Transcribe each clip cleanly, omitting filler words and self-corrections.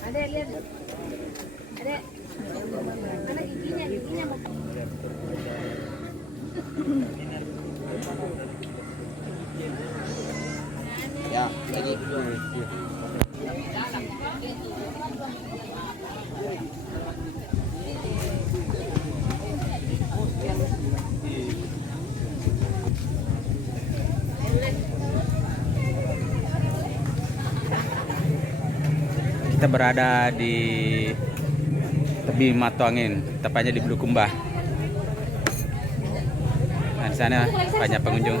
Ada lihat. Ada. Mana giginya? Giginya mau. Ya, lagi. Kita berada di tepi Mata Angin, tepatnya di Bulukumba. Nah, di sana banyak pengunjung.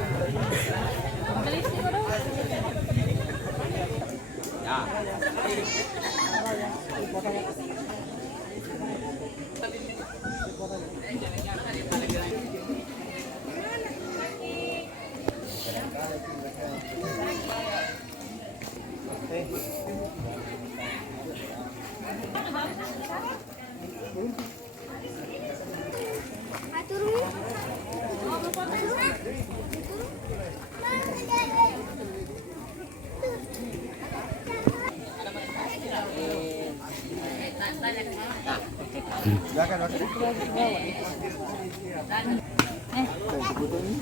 Ya.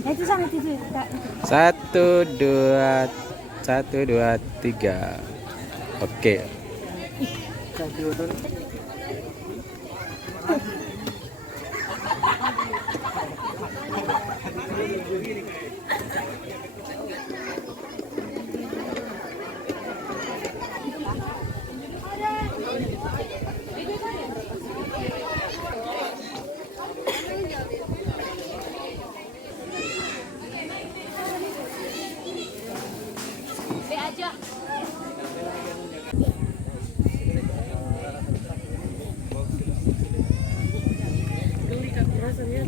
Itu sama itu. Satu, dua, tiga. Oke. Rasanya